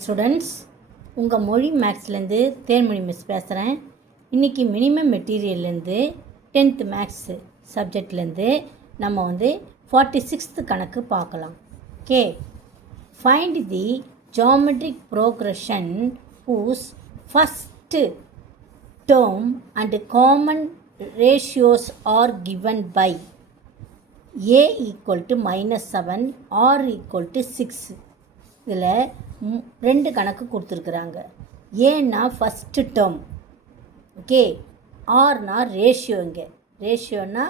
Students, உங்கள் மொழி மேக்ஸ்லேருந்து Thenmozhi miss பேசுகிறேன். இன்றைக்கி மினிமம் மெட்டீரியல்லேருந்து 10th மேக்ஸ் சப்ஜெக்ட்லேருந்து நம்ம 46th கணக்கு பார்க்கலாம். Okay, find the geometric progression whose first term and common ratios are given by a equal to -7 r equal to 6. இதில் ரெண்டு கணக்கு கொடுத்துருக்குறாங்க. ஏன்னா ஃபஸ்ட்டு டேர்ம், ஓகே, ஆர்னா ரேஷியோங்க. ரேஷியோனா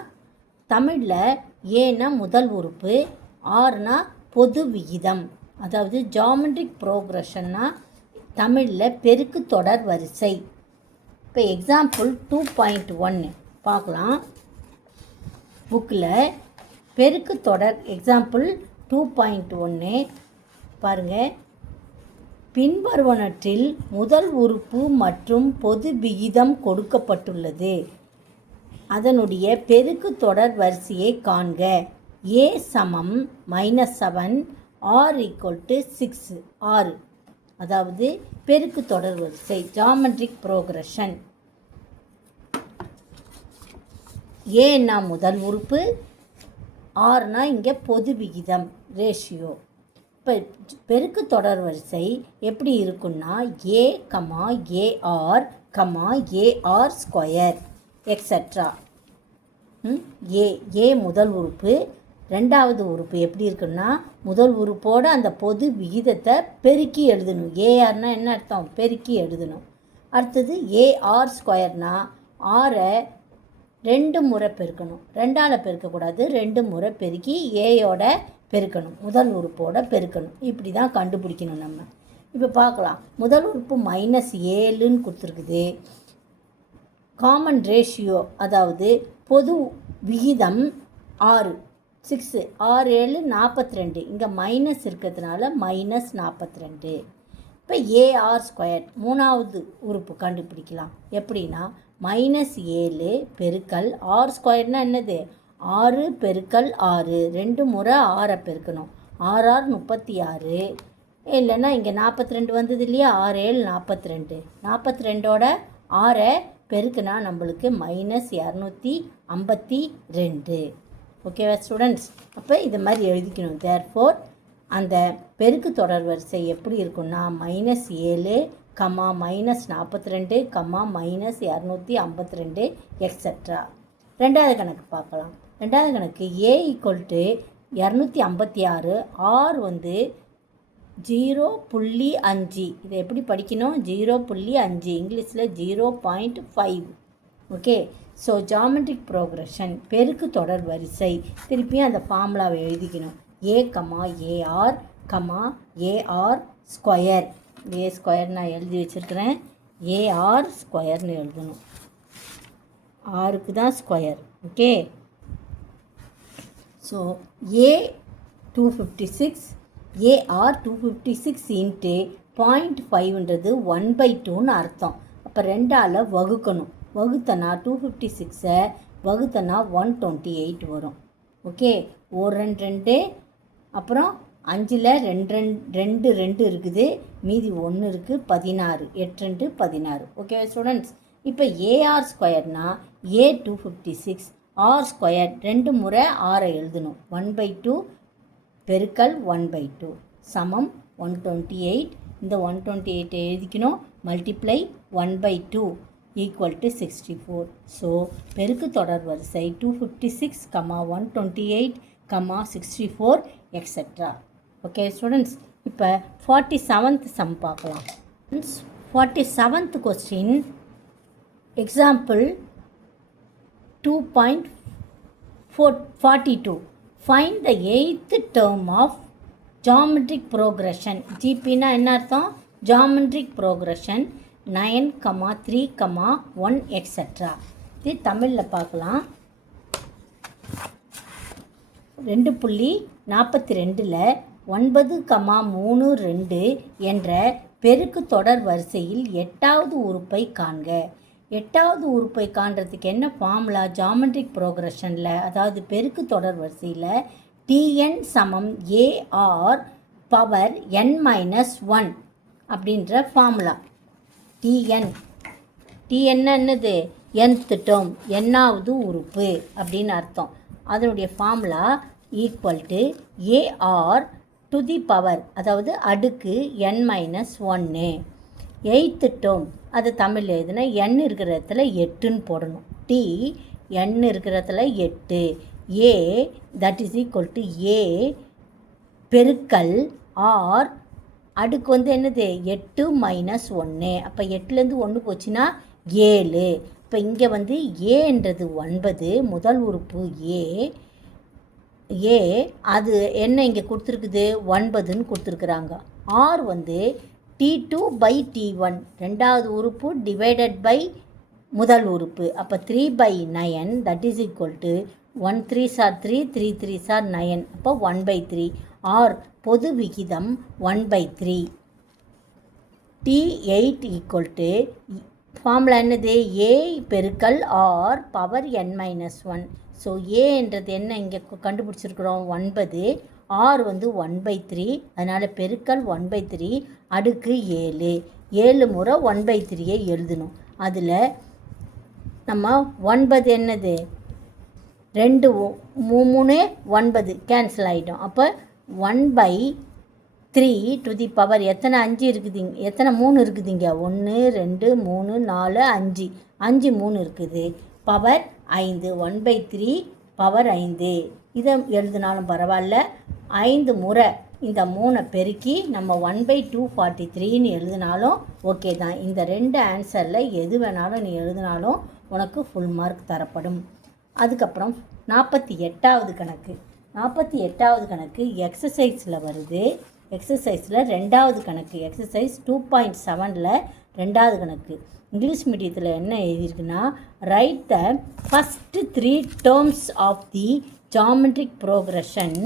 தமிழில் ஏன்னா முதல் உறுப்பு, ஆர்னா பொது விகிதம். அதாவது ஜியோமெட்ரிக் ப்ரோக்ரஷன்னா தமிழில் பெருக்கு தொடர் வரிசை. இப்போ எக்ஸாம்பிள் 2.1 பார்க்கலாம். புக்கில் பெருக்கு தொடர் எக்ஸாம்பிள் 2.1 பாருங்கள். பின்வருவனற்றில் முதல் உறுப்பு மற்றும் பொது விகிதம் கொடுக்கப்பட்டுள்ளது. அதனுடைய பெருக்கு தொடர் வரிசையை காண்க. a சமம் -7 r equal to 6. 6 அதாவது பெருக்கு தொடர் வரிசை, ஜியோமெட்ரிக் ப்ரோக்ரஷன். ஏன்னா முதல் உறுப்பு, ஆர்னா இங்கே பொது விகிதம், ரேஷியோ. இப்போ பெருக்கு தொடர் வரிசை எப்படி இருக்குன்னா A comma AR comma AR square extra. A முதல் உறுப்பு, ரெண்டாவது உறுப்பு எப்படி இருக்குன்னா முதல் உறுப்போடு அந்த பொது விகிதத்தை பெருக்கி எழுதணும். ஏஆர்னா என்ன அர்த்தம்? பெருக்கி எழுதணும். அடுத்தது ஏஆர் ஸ்கொயர்னா ஆரை 2 முறை பெருக்கணும். 2ஆல் பெருக்கக்கூடாது, 2 முறை பெருக்கி ஏயோட பெருக்கணும், முதல் உறுப்போட பெருக்கணும். இப்படி தான் கண்டுபிடிக்கணும் நம்ம. இப்போ பார்க்கலாம். முதல் உறுப்பு -7ன்னு கொடுத்துருக்குது. காமன் ரேஷியோ அதாவது பொது விகிதம் 6, 6, 6, 7, 42. இங்கே மைனஸ் இருக்கிறதுனால -42. இப்போ ஏஆர் ஸ்கொயர் மூணாவது உறுப்பு கண்டுபிடிக்கலாம். எப்படின்னா -7 பெருக்கல் ஆர் ஸ்கொயர்னால் என்னது? 6 பெருக்கல் 6, 2 முறை 6 பெருக்கணும். 6 6 36, இல்லைன்னா இங்கே 42 வந்தது இல்லையா? 6 7 42. 42ஓட 6 பெருக்குனா நம்மளுக்கு -252. ஓகேவா ஸ்டூடெண்ட்ஸ்? அப்போ இது மாதிரி எழுதிக்கணும். தேர்ஃபோர் அந்த பெருக்கு தொடர் வரிசை எப்படி இருக்குன்னா -7 கமா -42 கமா -252 எக்ஸட்ரா. ரெண்டாவது கணக்கு பார்க்கலாம். ரெண்டாவது கணக்கு a = 256, r 0.5. இதை எப்படி படிக்கணும்? 0.5, இங்கிலீஷில் 0.5. ஓகே, ஸோ ஜியோமெட்ரிக் ப்ரோக்ரஷன் பெருக்கு தொடர் வரிசை. திருப்பியும் அந்த ஃபார்முலாவை எழுதிக்கணும். a comma AR comma AR square. A square நான் எழுதி வச்சுருக்கிறேன், ஏஆர் ஸ்கொயர்னு எழுதணும். ஆருக்கு தான் ஸ்கொயர். Okay, so A 256, AR 256 into 0.5ன்றது 1/2ன்னு அர்த்தம். அப்போ 2ஆல் வகுக்கணும். வகுத்தனா 256 வகுத்தனா 128 வரும். ஓகே, 1 2 2, அப்புறம் 5ல் 2 2 2 இருக்குது, மீதி 1 இருக்குது, 16, 8 2 16. Okay students? இப்போ ஏஆர் ஸ்கொயர்னா ஏ 256, ஆர் ஸ்கொயர் 2 முறை 6 எழுதணும். 1/2 பெருக்கல் 1/2 சமம் 128. இந்த 128 எழுதிக்கணும். Multiply 1/2 equal to 64. ஸோ பெருக்கு தொடர் வரிசை 256, 128, 64 எக்ஸட்ரா. Okay students? இப்போ 47th சம் பார்க்கலாம். 47th question example 2.42. Find the 8th term of geometric progression. ஜிபின்னா என்ன அர்த்தம்? Geometric progression 9, 3, 1 extra. இது தமிழில் பார்க்கலாம். 2.42ல் 9, 3, 2 என்ற பெருக்கு தொடர் வரிசையில் 8வது உறுப்பை காண்க. 8வது உறுப்பை காண்றதுக்கு என்ன ஃபார்முலா? ஜியோமெட்ரிக் ப்ரோக்ரஷனில், அதாவது பெருக்கு தொடர் வரிசையில் tn சமம் AR பவர் n - 1 அப்படின்ற ஃபார்முலா. டிஎன் என்னது nth டேர்ம், என்னாவது உறுப்பு அப்படின்னு அர்த்தம். அதனுடைய formula equal to AR to the power, அதாவது அடுக்கு n-1. 8th டேர்ம் அது தமிழ் எழுதுனா n இருக்கிற இடத்துல 8ன்னு போடணும். டி n இருக்கிற இடத்துல 8. ஏ தட் இஸ் ஈக்குவல் டு ஏ பெருக்கல் ஆர் அடுக்கு வந்து என்னது 8 - 1. அப்போ 8லேருந்து 1 போச்சுன்னா 7. இப்போ இங்கே வந்து ஏன்றது 9, முதல் உறுப்பு ஏ அது என்ன இங்கே கொடுத்துருக்குது 9ன்னு கொடுத்துருக்குறாங்க. ஆர் வந்து T2/T1 ரெண்டாவது உறுப்பு டிவைடட் பை முதல் உறுப்பு. அப்போ 3/9 that is equal to 1 3s are 3, 3 3s are 9. அப்போ 1/3. ஆர் பொது விகிதம் 1/3. T8 ஈக்குவல் டு ஃபார்முலா என்னது ஏ பெருக்கல் ஆர் பவர் n-1. ஸோ ஏன்றது என்ன இங்கே கண்டுபிடிச்சிருக்கிறோம் 9, ஆர் வந்து 1/3, அதனால் பெருக்கல் 1/3 அடுக்கு 7. 7 முறை 1/3 எழுதணும். அதில் நம்ம 9 என்னது 2 3 9 கேன்சல் ஆகிட்டோம். அப்போ 1/3 டு தி பவர் எத்தனை 5 இருக்குதுங்க, எத்தனை 3 இருக்குதுங்க 1 2 3 4 5 5 3 இருக்குது. Power 5, 1/3 power 5. இதை எழுதினாலும் பரவாயில்ல. 5 முறை இந்த 3 பெருக்கி நம்ம 1/243ன்னு எழுதினாலும் ஓகே தான். இந்த 2 ஆன்சரில் எது வேணாலும் நீ எழுதினாலும் உனக்கு ஃபுல் மார்க் தரப்படும். அதுக்கப்புறம் 48வது கணக்கு. 48வது கணக்கு எக்ஸசைஸில் வருது. எக்ஸசைஸில் 2வது கணக்கு, எக்ஸசைஸ் 2.7ல் 2வது கணக்கு. இங்கிலீஷ் மீடியத்தில் என்ன எழுதியிருக்குன்னா write the first 3 terms of the geometric progression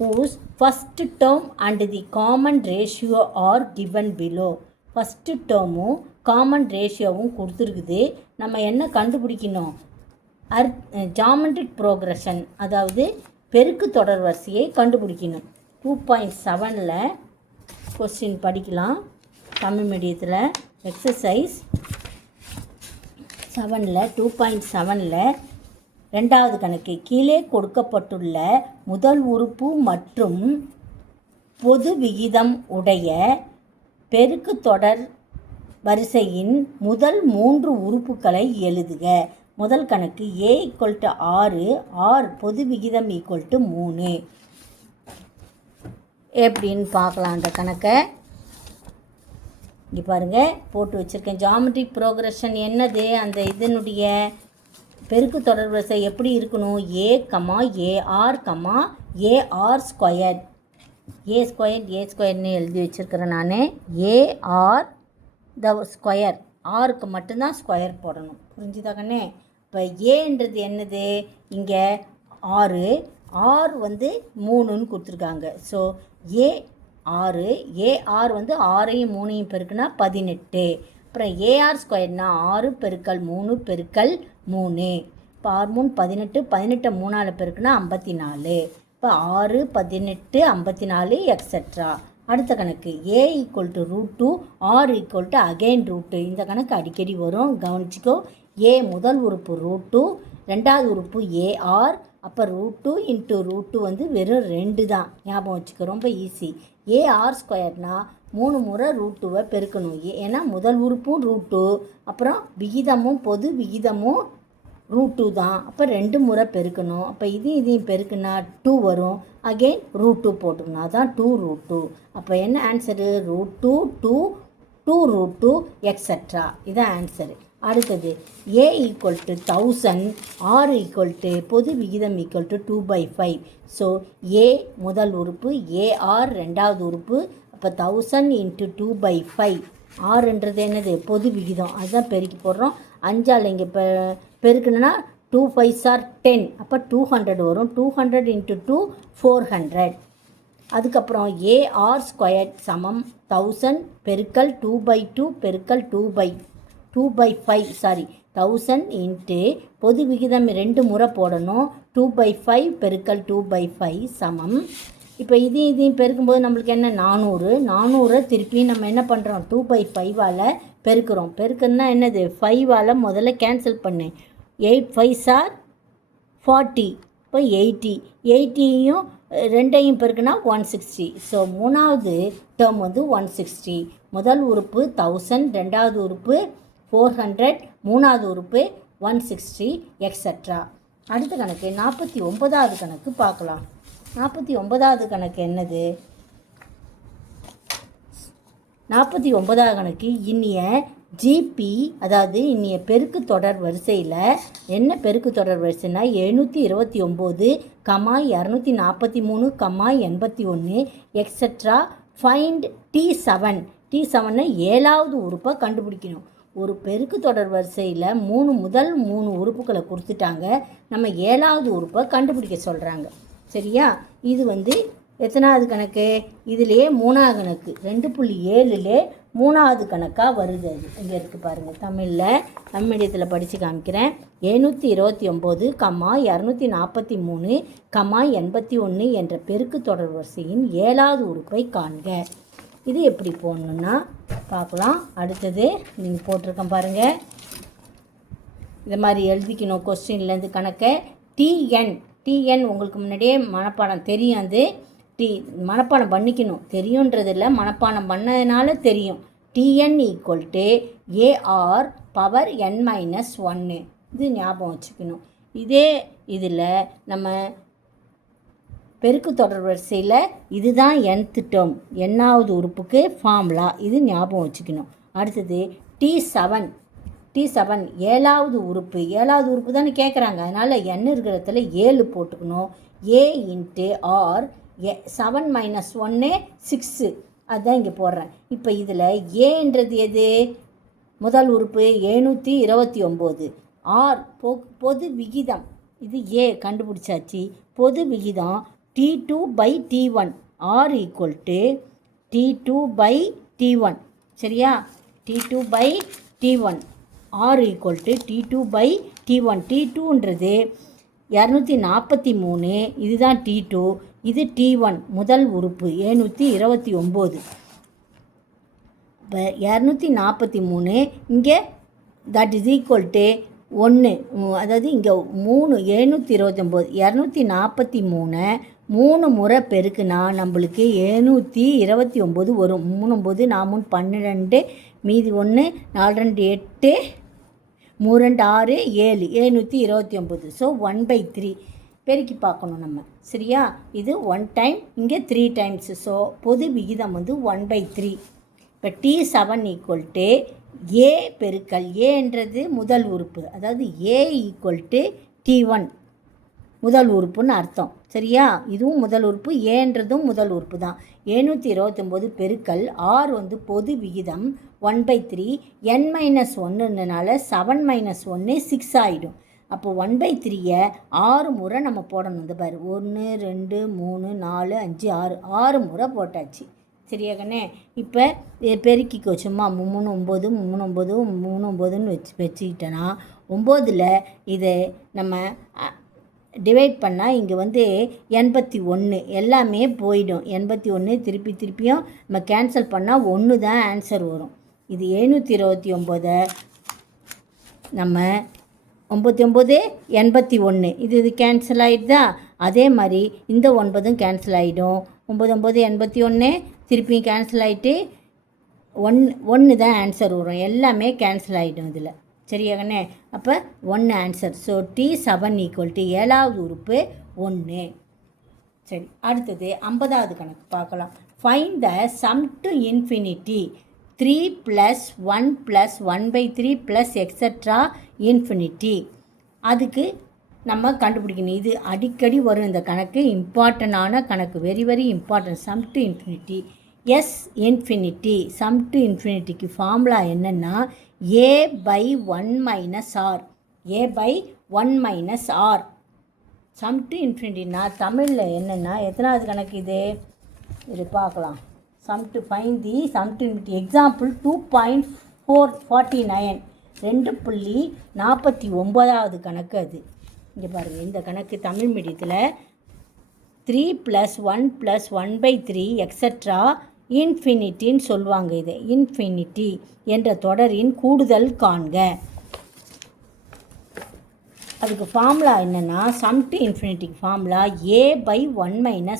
whose first term and the common ratio are given below. First டேர்மும் காமன் ரேஷியோவும் கொடுத்துருக்குது. நம்ம என்ன கண்டுபிடிக்கணும் ஜாமெட்ரிக் ப்ரோக்ரஷன், அதாவது பெருக்கு தொடர் வரிசையை கண்டுபிடிக்கணும். 2.7ல் கொஸ்டின் படிக்கலாம். தமிழ் மீடியத்தில் எக்ஸசைஸ் 7ல் 2.7ல் 2வது கணக்கு. கீழே கொடுக்கப்பட்டுள்ள முதல் உறுப்பு மற்றும் பொது விகிதம் உடைய பெருக்கு தொடர் வரிசையின் முதல் 3 உறுப்புகளை எழுதுக. முதல் கணக்கு A = 6, ஆர் பொது விகிதம் = 3. எப்படின்னு பார்க்கலாம் அந்த கணக்கை. இங்கே பாருங்கள் போட்டு வச்சுருக்கேன். ஜாமெட்ரிக் ப்ரோக்ரஷன் என்னது, அந்த இதனுடைய பெருக்கு தொடர் வரிசை எப்படி இருக்கணும் A, AR, AR ஸ்கொயர். ஏ ஸ்கொயர்னு எழுதி வச்சுருக்கிறேன் நான். AR த ஸ்கொயர், ஆருக்கு மட்டும்தான் ஸ்கொயர் போடணும். புரிஞ்சுதா கண்ணே? இப்போ ஏன்றது என்னது இங்கே 6, ஆர் வந்து 3ன்னு கொடுத்துருக்காங்க. ஸோ ஏஆர் வந்து 6ஐயும் 3ஐயும் பெருக்குனா 18. அப்புறம் ஏஆர் ஸ்கொயர்னா 6 பெருக்கல் 3 பெருக்கல் 3. இப்போ 6 3 18, 18 3ஆல் பெருக்குனா 54. இப்போ 6 18 54 எக்ஸெட்ரா. அடுத்த கணக்கு A = √2, R = அகெயின் √2. இந்த கணக்கு அடிக்கடி வரும், கவனிச்சிக்கோ. ஏ முதல் உறுப்பு √2, ரெண்டாவது உறுப்பு AR. அப்போ √2 × √2 வந்து வெறும் 2 தான், ஞாபகம் வச்சுக்கோ, ரொம்ப ஈஸி. AR ஸ்கொயர்னால் 3 முறை √2வை பெருக்கணும். ஏன்னா முதல் உறுப்பும் √2, அப்புறம் விகிதமும் பொது விகிதமும் √2 தான். அப்போ 2 முறை பெருக்கணும். அப்போ இதையும் பெருக்குனா 2 வரும். அகெயின் √2 போட்டுக்கணும், அதுதான் 2√2. அப்போ என்ன ஆன்சரு √2 2 2√2 எக்ஸெட்ரா. இதான் ஆன்சரு. அடுத்தது A = 1000, R = பொது விகிதம் = 2/5. ஸோ A முதல் உறுப்பு, AR ரெண்டாவது உறுப்பு. அப்போ 1000 × 2/5. ஆறுன்றது என்னது பொது விகிதம், அதுதான் பெருக்கி போடுறோம். 5ஆல் இங்கே பெருக்கணுன்னா 2 5s are 10. அப்போ 200 வரும். 200 × 2 400. அதுக்கப்புறம் AR ஸ்கொயர் சமம் 1000 பெருக்கல் 2/2 பெருக்கல் 2/5 சாரி 1000 × பொது விகிதம் 2 முறை போடணும். 2/5 பெருக்கல் 2/5 சமம் இப்போ இதையும் பெருக்கும்போது நம்மளுக்கு என்ன 400 திருப்பி நம்ம என்ன பண்ணுறோம் 2/5ஆல் பெருக்கிறோம். பெருக்குன்னா என்னது 5ஆல் முதல்ல கேன்சல் பண்ணேன். 8 5s are 40. இப்போ 80யும் 2ஐயும் பெருக்குனா 160. ஸோ மூணாவது டேர்ம் வந்து 160. முதல் உறுப்பு 1000, ரெண்டாவது உறுப்பு 400, மூணாவது உறுப்பு 160 எக்ஸட்ரா. அடுத்த கணக்கு 49வது கணக்கு பார்க்கலாம். 49வது கணக்கு என்னது? 49வது கணக்கு இன்னிய ஜிபி, அதாவது இன்னிய பெருக்கு தொடர் வரிசையில் என்ன பெருக்கு தொடர் வரிசைனா 729, 243, 81 எக்ஸட்ரா. Find T7. T7னை 7வது உறுப்பை கண்டுபிடிக்கணும். ஒரு பெருக்கு தொடர் வரிசையில் முதல் 3 உறுப்புகளை கொடுத்துட்டாங்க. நம்ம 7வது உறுப்பை கண்டுபிடிக்க சொல்கிறாங்க. சரியா? இது வந்து எத்தனாவது கணக்கு? இதிலே 3வது கணக்கு. 2.7லே 3வது கணக்காக வருது. அது இங்கே இருக்குது பாருங்கள். தமிழ் மீடியத்தில் படித்து காமிக்கிறேன். 729, 243, 81 என்ற பெருக்கு தொடர் வரிசையின் 7வது உறுப்பை காண்க. இது எப்படி போடணுன்னா பார்க்கலாம். அடுத்தது நீங்கள் போட்டிருக்கேன் பாருங்கள். இது மாதிரி எழுதிக்கணும் கொஸ்டின்லேருந்து கணக்கை. டிஎன் உங்களுக்கு முன்னாடியே மனப்பாடம் தெரியும். அது மனப்பாடம் பண்ணிக்கணும். தெரியுன்றதில்ல, மனப்பாடம் பண்ணதுனால தெரியும். TN = AR power n-1. இது ஞாபகம் வச்சுக்கணும். இதே இதில் நம்ம பெருக்கு தொடர் வரிசையில் இதுதான் nth டேர்ம், nஆவது உறுப்புக்கு ஃபார்முலா. இது ஞாபகம் வச்சுக்கணும். அடுத்தது T7 7வது உறுப்பு. 7வது உறுப்பு தானே கேட்குறாங்க. அதனால் n இருக்கிற இடத்துல 7 போட்டுக்கணும். A × R 7 - 1 6. அதுதான் இங்கே போடுறேன். இப்போ இதில் ஏன்றது எது? முதல் உறுப்பு 729. ஆர் பொது விகிதம். இது ஏ கண்டுபிடிச்சாச்சு. பொது விகிதம் T2/T1. R = T2/T1. சரியா? T2/T1. R = T2/T1. T2ன்றது 243. இதுதான் T2. இது T1 முதல் உறுப்பு 729. இப்போ 243 இங்கே தட் இஸ் ஈக்குவல் டு 1. அதாவது இங்கே 3 729 243 3 முறை பெருக்குனா நம்மளுக்கு 729 வரும். 3 9 4 12 மீதி 1 4 2 8 3 2 6 7 729. ஸோ 1/3 பெருக்கி பார்க்கணும் நம்ம. சரியா? இது 1 டைம், இங்கே 3 டைம்ஸ். ஸோ பொது விகிதம் வந்து 1/3. இப்போ T7 = A பெருக்கல் ஏன்றது முதல் உறுப்பு. அதாவது A = T1 முதல் உறுப்புன்னு அர்த்தம். சரியா? இதுவும் முதல் உறுப்பு, ஏன்றதும் முதல் உறுப்பு தான். 729 பெருக்கல் ஆர் வந்து பொது விகிதம் 1/3. n-1னால 7 - 1 6 ஆகிடும். அப்போ 1/3 6 முறை நம்ம போடணும். இந்த பாரு 1 2 3 4 5 6 6 முறை போட்டாச்சு. சரியா கண்ணே? இப்போ பெருக்கிக்கோ. சும்மா 3 9 3 9 3 9ன்னு வச்சுக்கிட்டோன்னா 9ல் இதை நம்ம டிவைட் பண்ணால் இங்கே வந்து 81 எல்லாமே போயிடும். 81 திருப்பியும் நம்ம கேன்சல் பண்ணால் 1 தான் ஆன்சர் வரும். இது 729 நம்ம 99 81 இது கேன்சல் ஆகிடுதா? அதே மாதிரி இந்த 9ம் கேன்சல் ஆகிடும். 9 9 81 திருப்பியும் கேன்சல் ஆகிட்டு 1 தான் ஆன்சர் வரும். எல்லாமே கேன்சல் ஆகிடும் இதில். சரியாகண்ணே? அப்போ 1 ஆன்சர். ஸோ T7 = 7வது உறுப்பு 1. சரி, அடுத்தது 50வது கணக்கு பார்க்கலாம். Find the some to infinity 3 + 1 + 1/3 + extra infinity. அதுக்கு நம்ம கண்டுபிடிக்கணும். இது அடிக்கடி வரும் இந்த கணக்கு. இம்பார்ட்டண்டான கணக்கு, very very important. Sum to infinity. S infinity. Sum to இன்ஃபினிட்டிக்கு ஃபார்முலா என்னென்னா A/1 - R. A/1 - R. Sum to இன்ஃபினிட்டினா தமிழில் என்னென்னா எத்தனாவது கணக்கு இது? இது பார்க்கலாம். Sum to find the sum to infinity. Example 2.49 2.49வது கணக்கு அது. இங்கே பாருங்கள், இந்த கணக்கு தமிழ் மீடியத்தில் 3 + 1 + 1/3 எக்ஸட்ரா இன்ஃபினிட்டின்னு சொல்லுவாங்க. இது இன்ஃபினிட்டி என்ற தொடரின் கூடுதல் காண்க. அதுக்கு ஃபார்முலா என்னென்னா, சம் டு இன்ஃபினிட்டிக்கு ஃபார்முலா a/1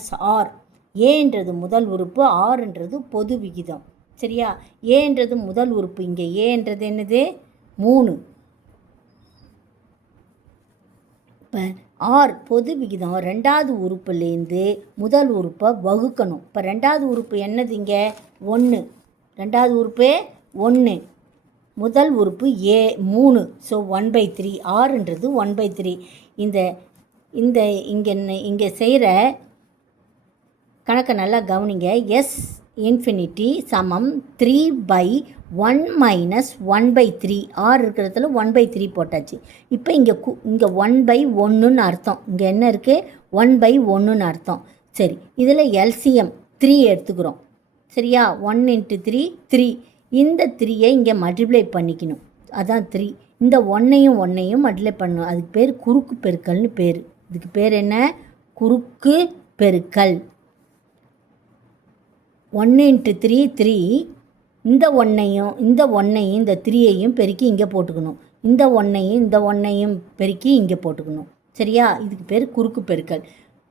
- r. ஏன்றது முதல் உறுப்பு, ஆர்ன்றது பொது விகிதம். சரியா? ஏன்றது முதல் உறுப்பு. இங்கே ஏன்றது என்னது? 3. இப்போ ஆர் பொது விகிதம் ரெண்டாவது உறுப்புலேருந்து முதல் உறுப்பை வகுக்கணும். இப்போ ரெண்டாவது உறுப்பு என்னது? இங்கே 1. ரெண்டாவது உறுப்பு 1, முதல் உறுப்பு ஏ 3. ஸோ 1/3. ஆறுன்றது 1/3. இந்த இந்த இங்கே செய்கிற கணக்கை நல்லா கவனிங்க. எஸ் இன்ஃபினிட்டி சமம் 3/1 - 1/3. ஆர் இருக்கிறதுல 1/3 போட்டாச்சு. இப்போ இங்கே 1/1ன்னு அர்த்தம். இங்கே என்ன இருக்குது? 1/1ன்னு அர்த்தம். சரி, இதில் எல்சிஎம் 3 எடுத்துக்கிறோம். சரியா? 1 × 3 3. இந்த 3ஐ இங்கே மல்டிப்ளை பண்ணிக்கணும். அதான் 3. இந்த 1ஐயும் மல்டிப்ளை பண்ணணும். அதுக்கு பேர் குறுக்கு பெருக்கல்னு பேர். இதுக்கு பேர் என்ன? குறுக்கு பெருக்கல். 1 × 3 3. இந்த 1ஐயும் இந்த 3ஐயும் பெருக்கி இங்கே போட்டுக்கணும். இந்த 1ஐயும் பெருக்கி இங்கே போட்டுக்கணும். சரியா? இதுக்கு பேர் குறுக்கு பெருக்கல்.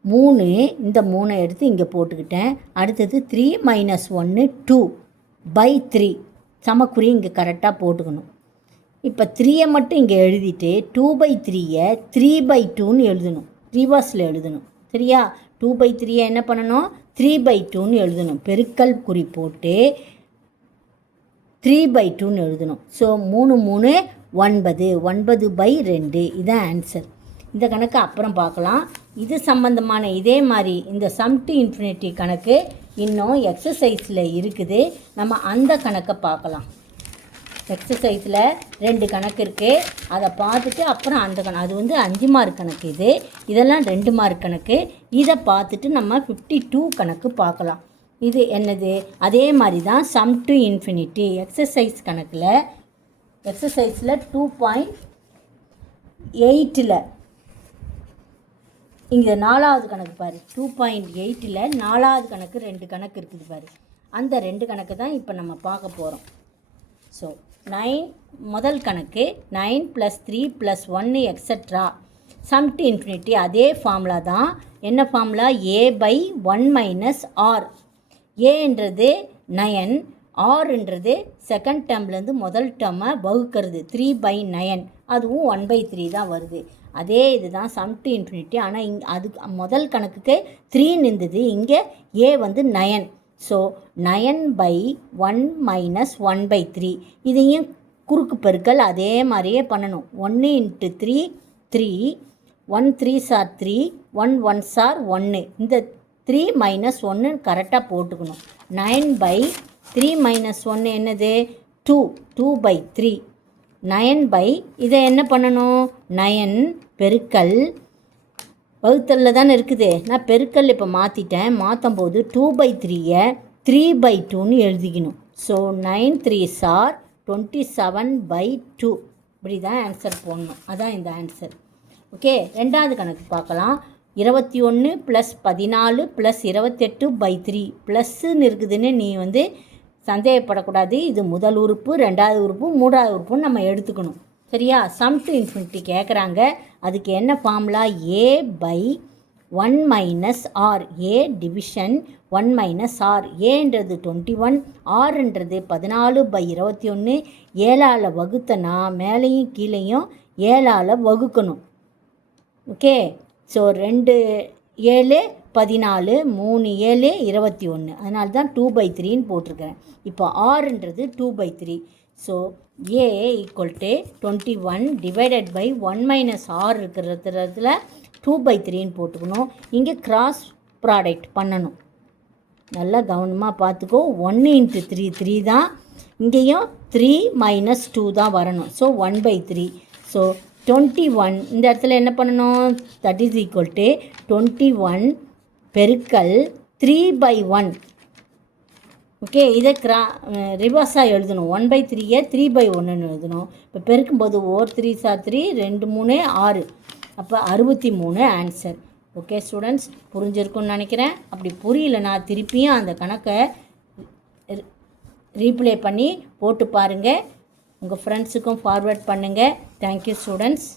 3, இந்த 3ஐ எடுத்து இங்கே போட்டுக்கிட்டேன். அடுத்தது 3 - 1 2/3. சமக்குறி இங்கே கரெக்டாக போட்டுக்கணும். இப்போ 3ஐ மட்டும் இங்கே எழுதிட்டு 2/3ஐ 3/2ன்னு எழுதணும். ரிவர்ஸில் எழுதணும். சரியா? 2/3ஐ என்ன பண்ணணும்? 3/2ன்னு எழுதணும். பெருக்கல் குறி போட்டு 3/2ன்னு எழுதணும். ஸோ 3 3 9 9/2. இதுதான் ஆன்சர். இந்த கணக்கு அப்புறம் பார்க்கலாம். இது சம்பந்தமான இதே மாதிரி இந்த சம் டு இன்ஃபினிட்டி கணக்கு இன்னும் எக்ஸசைஸில் இருக்குது. நம்ம அந்த கணக்கை பார்க்கலாம். எக்ஸசைஸில் 2 கணக்கு இருக்குது. அதை பார்த்துட்டு அப்புறம் அந்த கணக்கு, அது வந்து 5 மார்க் கணக்கு. இதெல்லாம் 2 மார்க் கணக்கு. இதை பார்த்துட்டு நம்ம 52 கணக்கு பார்க்கலாம். இது என்னது? அதே மாதிரி தான் சம் டு இன்ஃபினிட்டி எக்ஸசைஸ் கணக்கில். எக்ஸசைஸில் 2.8ல் இங்கே 4வது கணக்கு பாரு. 2.8ல் 4வது கணக்கு 2 கணக்கு இருக்குது பாரு. அந்த 2 கணக்கு தான் இப்போ நம்ம பார்க்க போகிறோம். ஸோ 9 முதல் கணக்கு 9 + 3 + 1 எக்ஸட்ரா சம் டு இன்ஃபினிட்டி. அதே ஃபார்முலா தான். என்ன ஃபார்முலா? a/1 - r. ஏன்றது 9, ஆர்ன்றது செகண்ட் டேர்ம்லேருந்து முதல் டேர்மை வகுக்கிறது 3/9. அதுவும் 1/3 தான் வருது. அதே இது தான் சம் டு இன்ஃபினிட்டி. ஆனால் அதுக்கு முதல் கணக்குக்கு 3 இருந்தது. இங்கே ஏ வந்து 9. ஸோ 9/1 - 1/3. இதையும் குறுக்கு பெருக்கல் அதே மாதிரியே பண்ணணும். 1 × 3 3. 1 3s are 3. 1 1s are 1. இந்த 3 - 1 கரெக்டாக போட்டுக்கணும். 9/3 - 1 என்னது? 2. 2/3. 9 இதை என்ன பண்ணணும்? 9 பெருக்கல் வகுத்தலில் தானே இருக்குது. நான் பெருக்கல் இப்போ மாற்றும் போது 2/3ஐ 3/2ன்னு எழுதிக்கணும். So 9 3s are 27/2. இப்படி தான் ஆன்சர் போடணும். அதான் இந்த ஆன்சர். ஓகே, 2வது கணக்கு பார்க்கலாம். 21 + 14 + 28/3 ப்ளஸ்ன்னு இருக்குதுன்னு நீ வந்து சந்தேகப்படக்கூடாது. இது முதல் உறுப்பு, 2வது உறுப்பு, 3வது உறுப்புன்னு நம்ம எடுத்துக்கணும். சரியா? சம் டு இன்ஃபினிட்டி கேட்குறாங்க. அதுக்கு என்ன formula? a/1 - r. a division 1 - r. ஏன்றது 21, ஆர்ன்றது 14/21. 7ஆல் வகுத்தனா மேலேயும் கீழேயும் 7ஆல் வகுக்கணும். Okay, so 2 7 14, 3 7 21. அதனால தான் 2/3ன்னு போட்டிருக்கிறேன். இப்போ ஆர்ன்றது 2/3. ஸோ a = 21 / 1 - r இருக்கிறதுல 2/3ன்னு போட்டுக்கணும். இங்கே கிராஸ் ப்ராடக்ட் பண்ணணும். நல்லா கவனமாக பார்த்துக்கோ. 1 × 3 3 தான். இங்கேயும் 3 - 2 தான் வரணும். ஸோ 1/3. ஸோ 21 இந்த இடத்துல என்ன பண்ணணும்? தட் இஸ் ஈக்குவல் டு 21 பெருக்கல் 3/1. ஓகே, இதை ரிவர்ஸாக எழுதணும். 1/3ஐ 3/1ன்னு எழுதணும். இப்போ பெருக்கும்போது 4 3s are 3, 2 3 6. அப்போ 63 ஆன்சர். ஓகே ஸ்டூடெண்ட்ஸ், புரிஞ்சிருக்குன்னு நினைக்கிறேன். அப்படி புரியலனா திருப்பியும் அந்த கணக்கை ரீப்ளே பண்ணி போட்டு பாருங்கள். உங்கள் ஃப்ரெண்ட்ஸுக்கும் ஃபார்வேர்ட் பண்ணுங்கள். Thank you students.